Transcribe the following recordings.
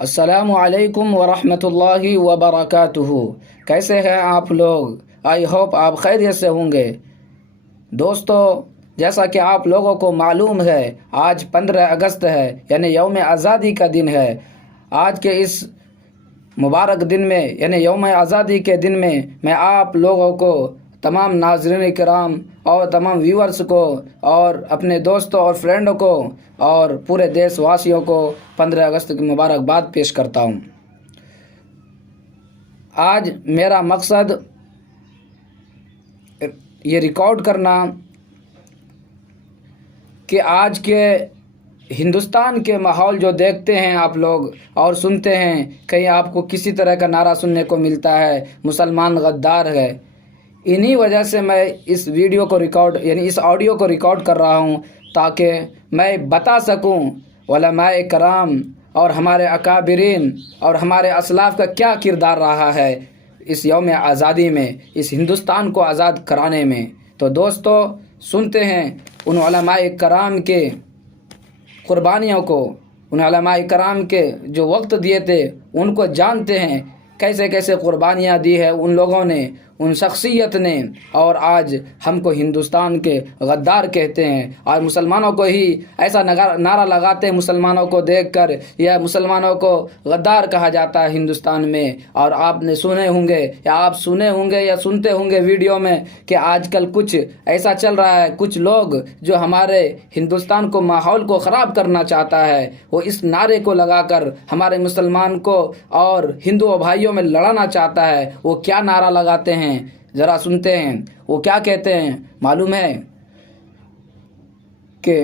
السلام علیکم ورحمۃ اللہ وبرکاتہ۔ کیسے ہیں آپ لوگ؟ آئی ہوپ آپ خیریت سے ہوں گے۔ دوستو، جیسا کہ آپ لوگوں کو معلوم ہے، آج 15 اگست ہے، یعنی یوم آزادی کا دن ہے۔ آج کے اس مبارک دن میں، یعنی یوم آزادی کے دن میں آپ لوگوں کو، تمام ناظرین کرام اور تمام ویورز کو اور اپنے دوستوں اور فرینڈوں کو اور پورے دیش واسیوں کو 15 اگست کی مبارکباد پیش کرتا ہوں۔ آج میرا مقصد یہ ریکارڈ کرنا کہ آج کے ہندوستان کے ماحول جو دیکھتے ہیں آپ لوگ اور سنتے ہیں، کہیں آپ کو کسی طرح کا نعرہ سننے کو ملتا ہے مسلمان غدار ہے۔ انہی وجہ سے میں اس ویڈیو کو یعنی اس آڈیو کو ریکارڈ کر رہا ہوں، تاکہ میں بتا سکوں علماء کرام اور ہمارے اکابرین اور ہمارے اسلاف کا کیا کردار رہا ہے اس یوم آزادی میں، اس ہندوستان کو آزاد کرانے میں۔ تو دوستو، سنتے ہیں ان علماء کرام کے قربانیوں کو، ان علماء کرام کے جو وقت دیے تھے ان کو جانتے ہیں، کیسے کیسے قربانیاں دی ہے ان لوگوں نے، ان شخصیت نے، اور آج ہم کو ہندوستان کے غدار کہتے ہیں۔ اور مسلمانوں کو ہی ایسا نعرہ لگاتے ہیں، مسلمانوں کو دیکھ کر یا مسلمانوں کو غدار کہا جاتا ہے ہندوستان میں۔ اور آپ نے سنے ہوں گے یا آپ سنے ہوں گے یا سنتے ہوں گے ویڈیو میں کہ آج کل کچھ ایسا چل رہا ہے، کچھ لوگ جو ہمارے ہندوستان کو، ماحول کو خراب کرنا چاہتا ہے، وہ اس نعرے کو لگا کر ہمارے مسلمان کو اور ہندو بھائیوں میں لڑانا چاہتا ہے۔ وہ کیا نعرہ لگاتے ہیں ذرا سنتے ہیں۔ وہ کیا کہتے ہیں معلوم ہے کہ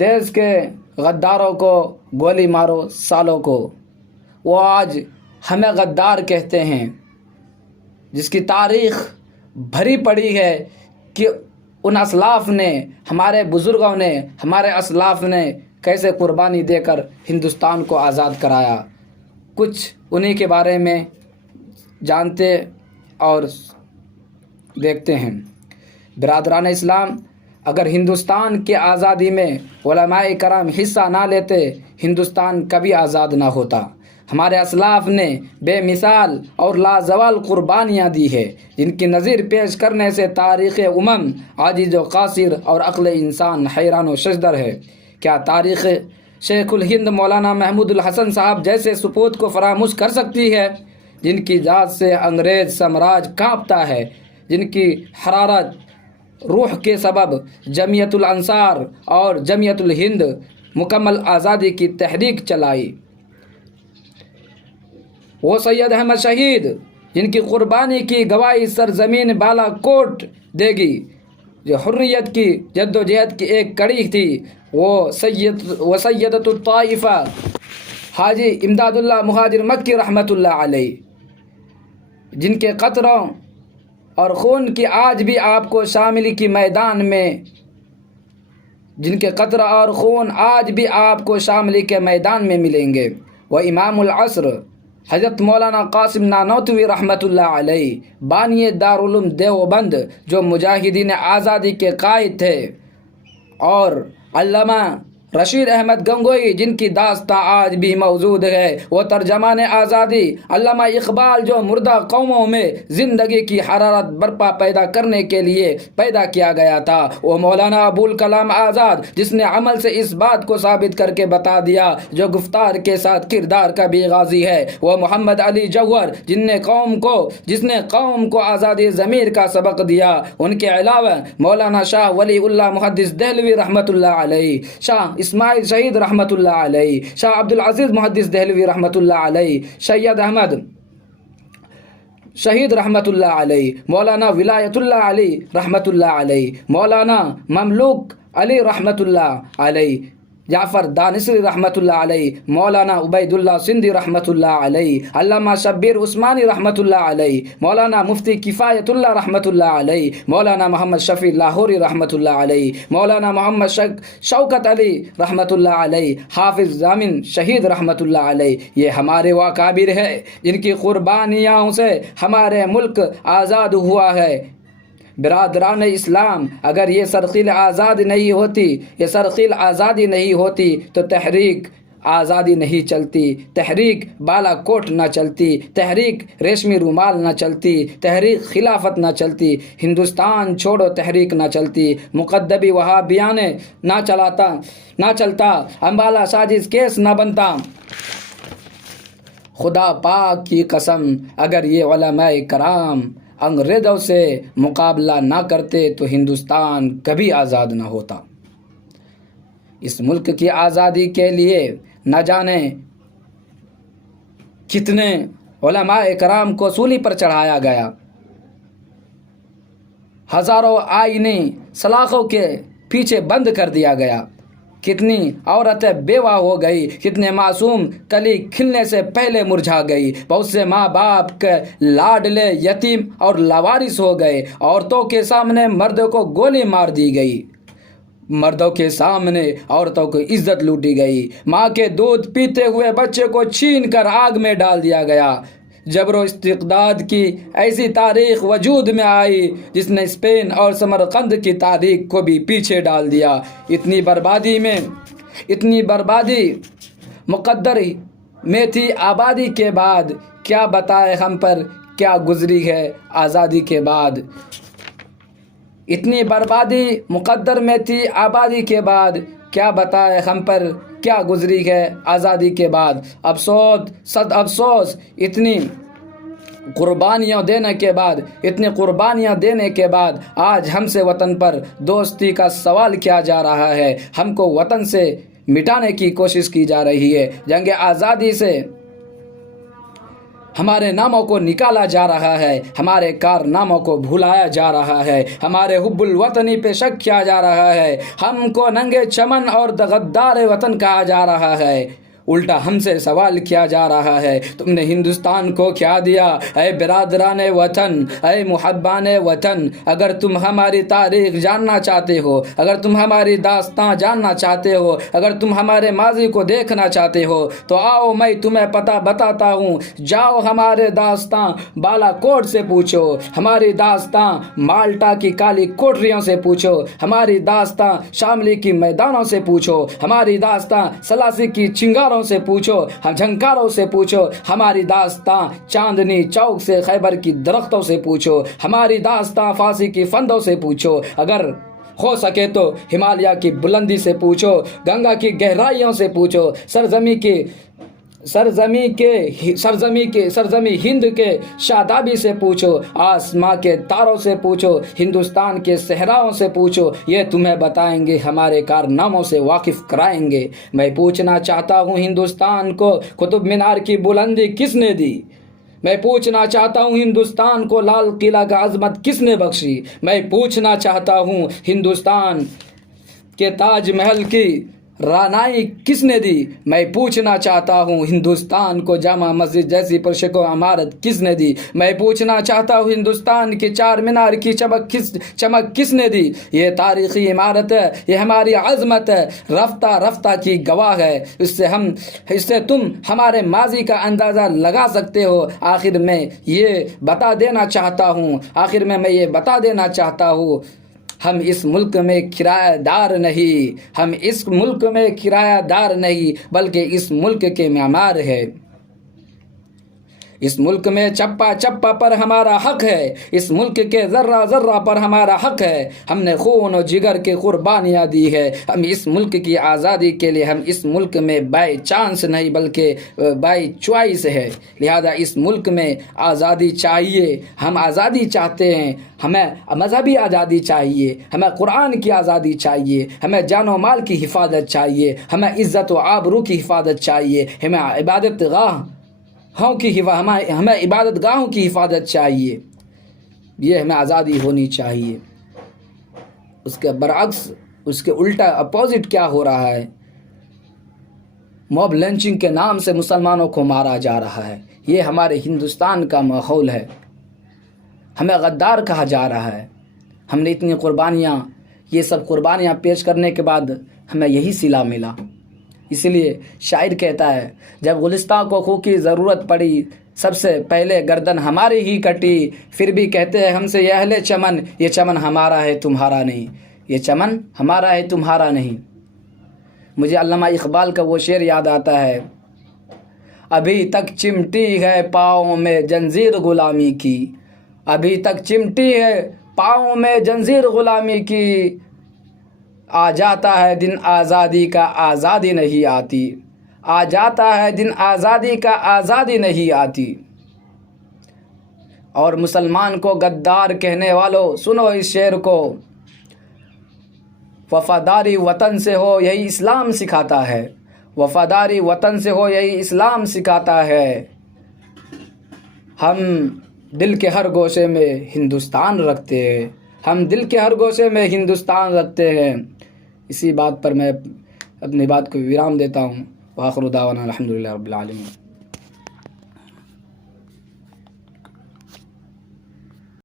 دیش کے غداروں کو گولی مارو سالوں کو۔ وہ آج ہمیں غدار کہتے ہیں، جس کی تاریخ بھری پڑی ہے کہ ان اسلاف نے، ہمارے بزرگوں نے، ہمارے اسلاف نے کیسے قربانی دے کر ہندوستان کو آزاد کرایا۔ کچھ انہی کے بارے میں جانتے اور دیکھتے ہیں۔ برادران اسلام، اگر ہندوستان کی آزادی میں علماء کرام حصہ نہ لیتے، ہندوستان کبھی آزاد نہ ہوتا۔ ہمارے اسلاف نے بے مثال اور لازوال قربانیاں دی ہے، جن کی نظیر پیش کرنے سے تاریخ عاجز و قاصر اور عقل انسان حیران و ششدر ہے۔ کیا تاریخ شیخ الہند مولانا محمود الحسن صاحب جیسے سپوت کو فراموش کر سکتی ہے، جن کی ذات سے انگریز سامراج کانپتا ہے، جن کی حرارت روح کے سبب جمعیت الانصار اور جمعیت الہند مکمل آزادی کی تحریک چلائی؟ وہ سید احمد شہید، جن کی قربانی کی گواہی سرزمین بالا کوٹ دے گی، جو حریت کی جد و جہد کی ایک کڑی تھی۔ وہ سیدۃ الطائفہ حاجی امداد اللہ مہاجر مکی رحمۃ اللہ علیہ، جن کے قطروں اور خون کی آج بھی آپ کو شاملی کے میدان میں، جن کے قطرہ اور خون آج بھی آپ کو شاملی کے میدان میں ملیں گے۔ وہ امام العصر حضرت مولانا قاسم نانوتوی رحمۃ اللہ علیہ، بانی دارالعلوم دیوبند، جو مجاہدین آزادی کے قائد تھے، اور علامہ رشید احمد گنگوئی، جن کی داستان آج بھی موجود ہے۔ وہ ترجمان آزادی علامہ اقبال، جو مردہ قوموں میں زندگی کی حرارت برپا پیدا کرنے کے لیے پیدا کیا گیا تھا۔ وہ مولانا ابوالکلام آزاد، جس نے عمل سے اس بات کو ثابت کر کے بتا دیا جو گفتار کے ساتھ کردار کا بھی غازی ہے۔ وہ محمد علی جوہر، جس نے قوم کو آزادی ضمیر کا سبق دیا۔ ان کے علاوہ مولانا شاہ ولی اللہ محدث دہلوی رحمۃ اللہ علیہ، شاہ اسماعیل شہید رحمۃ اللہ علیہ، شاہ عبدالعزیز محدث دہلوی رحمۃ اللہ علیہ، سید احمد شہید رحمۃ اللہ علیہ، مولانا ولایت اللہ علی رحمۃ اللہ علیہ، مولانا مملوک علی رحمۃ اللہ علیہ، جعفر دانشری رحمۃ اللہ علیہ، مولانا عبید اللہ سندھی رحمۃ اللہ علیہ، علامہ شبیر عثمانی رحمۃ اللہ علیہ، مولانا مفتی کفایت اللہ رحمۃ اللہ علیہ، مولانا محمد شفیع لاہوری رحمۃ اللہ علیہ، مولانا محمد شوکت علی رحمۃ اللہ علیہ، حافظ ضامن شہید رحمۃ اللہ علیہ۔ یہ ہمارے وہ اکابر ہے جن کی قربانیوں سے ہمارے ملک آزاد ہوا ہے۔ برادران اسلام، اگر یہ سرخیل آزادی نہیں ہوتی تو تحریک آزادی نہیں چلتی، تحریک بالا کوٹ نہ چلتی، تحریک ریشمی رومال نہ چلتی، تحریک خلافت نہ چلتی، ہندوستان چھوڑو تحریک نہ چلتی، مقدبی وہابیانے نہ چلتا، امبالہ سازش کیس نہ بنتا۔ خدا پاک کی قسم اگر یہ علماء کرام انگریزوں سے مقابلہ نہ کرتے تو ہندوستان کبھی آزاد نہ ہوتا۔ اس ملک کی آزادی کے لیے نہ جانے کتنے علماء کرام کو سولی پر چڑھایا گیا، ہزاروں آئینی سلاخوں کے پیچھے بند کر دیا گیا، کتنی عورتیں بیوہ ہو گئی، کتنے معصوم کلی کھلنے سے پہلے مرجھا گئی، بہت سے ماں باپ کے لاڈلے یتیم اور لاوارث ہو گئے، عورتوں کے سامنے مردوں کو گولی مار دی گئی، مردوں کے سامنے عورتوں کو عزت لوٹی گئی، ماں کے دودھ پیتے ہوئے بچے کو چھین کر آگ میں ڈال دیا گیا۔ جبر و استقداد کی ایسی تاریخ وجود میں آئی جس نے اسپین اور سمرقند کی تاریخ کو بھی پیچھے ڈال دیا۔ اتنی بربادی مقدر میں تھی آبادی کے بعد، کیا بتائے ہم پر کیا گزری ہے آزادی کے بعد۔ اتنی بربادی مقدر میں تھی آبادی کے بعد، کیا بتائے ہم پر کیا گزری ہے آزادی کے بعد۔ افسوس صد افسوس، اتنی قربانیاں دینے کے بعد آج ہم سے وطن پر دوستی کا سوال کیا جا رہا ہے، ہم کو وطن سے مٹانے کی کوشش کی جا رہی ہے، جنگ آزادی سے ہمارے ناموں کو نکالا جا رہا ہے، ہمارے کارناموں کو بھلایا جا رہا ہے، ہمارے حب الوطنی پہ شک کیا جا رہا ہے، ہم کو ننگے چمن اور غدار وطن کہا جا رہا ہے۔ الٹا ہم سے سوال کیا جا رہا ہے، تم نے ہندوستان کو کیا دیا؟ اے برادران وطن، اے محبان وطن، اگر تم ہماری تاریخ جاننا چاہتے ہو، اگر تم ہماری داستان جاننا چاہتے ہو، اگر تم ہمارے ماضی کو دیکھنا چاہتے ہو تو آؤ میں تمہیں پتہ بتاتا ہوں۔ جاؤ ہمارے داستان بالا کوٹ سے پوچھو، ہماری داستان مالٹا کی کالی کوٹریوں سے پوچھو، ہماری داستان شاملی کی میدانوں سے پوچھو، ہماری داستان سلاسی کی چنگاروں سے پوچھو، جھنکاروں سے پوچھو، ہماری داستان چاندنی چوک سے خیبر کی درختوں سے پوچھو، ہماری داستان فارسی کی فندوں سے پوچھو، اگر ہو سکے تو ہمالیہ کی بلندی سے پوچھو، گنگا کی گہرائیوں سے پوچھو، سرزمین ہند کے شادابی سے پوچھو، آسماں کے تاروں سے پوچھو، ہندوستان کے صحراؤں سے پوچھو، یہ تمہیں بتائیں گے، ہمارے کارناموں سے واقف کرائیں گے۔ میں پوچھنا چاہتا ہوں ہندوستان کو قطب مینار کی بلندی کس نے دی؟ میں پوچھنا چاہتا ہوں ہندوستان کو لال قلعہ کا عظمت کس نے بخشی؟ میں پوچھنا چاہتا ہوں ہندوستان کے تاج محل کی رانائی کس نے دی؟ میں پوچھنا چاہتا ہوں ہندوستان کو جامع مسجد جیسی پرشکو عمارت کس نے دی؟ میں پوچھنا چاہتا ہوں ہندوستان کی چار مینار کی چمک کس نے دی؟ یہ تاریخی عمارت ہے، یہ ہماری عظمت ہے، رفتہ کی گواہ ہے، اس سے تم ہمارے ماضی کا اندازہ لگا سکتے ہو۔ آخر میں میں یہ بتا دینا چاہتا ہوں ہم اس ملک میں کرایہ دار نہیں بلکہ اس ملک کے معمار ہے۔ اس ملک میں چپا چپا پر ہمارا حق ہے، اس ملک کے ذرہ ذرہ پر ہمارا حق ہے۔ ہم نے خون و جگر کی قربانیاں دی ہے، ہم اس ملک کی آزادی کے لیے، ہم اس ملک میں بائی چانس نہیں بلکہ بائی چوائس ہے۔ لہذا اس ملک میں آزادی چاہیے، ہم آزادی چاہتے ہیں، ہمیں مذہبی آزادی چاہیے، ہمیں قرآن کی آزادی چاہیے، ہمیں جان و مال کی حفاظت چاہیے، ہمیں عزت و آبرو کی حفاظت چاہیے، ہمیں عبادت گاہوں کی حفاظت چاہیے، یہ ہمیں آزادی ہونی چاہیے۔ اس کے برعکس، اس کے الٹا اپوزٹ کیا ہو رہا ہے؟ موب لنچنگ کے نام سے مسلمانوں کو مارا جا رہا ہے۔ یہ ہمارے ہندوستان کا ماحول ہے، ہمیں غدار کہا جا رہا ہے۔ ہم نے اتنی قربانیاں، یہ سب قربانیاں پیش کرنے کے بعد ہمیں یہی صلہ ملا۔ اس لیے شاعر کہتا ہے، جب گلستان کو خوں کی ضرورت پڑی، سب سے پہلے گردن ہماری ہی کٹی، پھر بھی کہتے ہیں ہم سے یہ اہل چمن، یہ چمن ہمارا ہے تمہارا نہیں، یہ چمن ہمارا ہے تمہارا نہیں۔ مجھے علامہ اقبال کا وہ شعر یاد آتا ہے، ابھی تک چمٹی ہے پاؤں میں زنجیر غلامی کی، ابھی تک چمٹی ہے پاؤں میں زنجیر غلامی کی، آ جاتا ہے دن آزادی کا آزادی نہیں آتی، آ جاتا ہے دن آزادی کا آزادی نہیں آتی۔ اور مسلمان کو غدار کہنے والوں سنو اس شعر کو، وفاداری وطن سے ہو یہی اسلام سکھاتا ہے، وفاداری وطن سے ہو یہی اسلام سکھاتا ہے۔ ہم دل کے ہر گوشے میں ہندوستان رکھتے ہیں، ہم دل کے ہر گوشے میں ہندوستان رکھتے ہیں۔ اسی بات پر میں اپنی بات کو ویرام دیتا ہوں۔ وآخر دعوانا الحمدللہ رب العالمین۔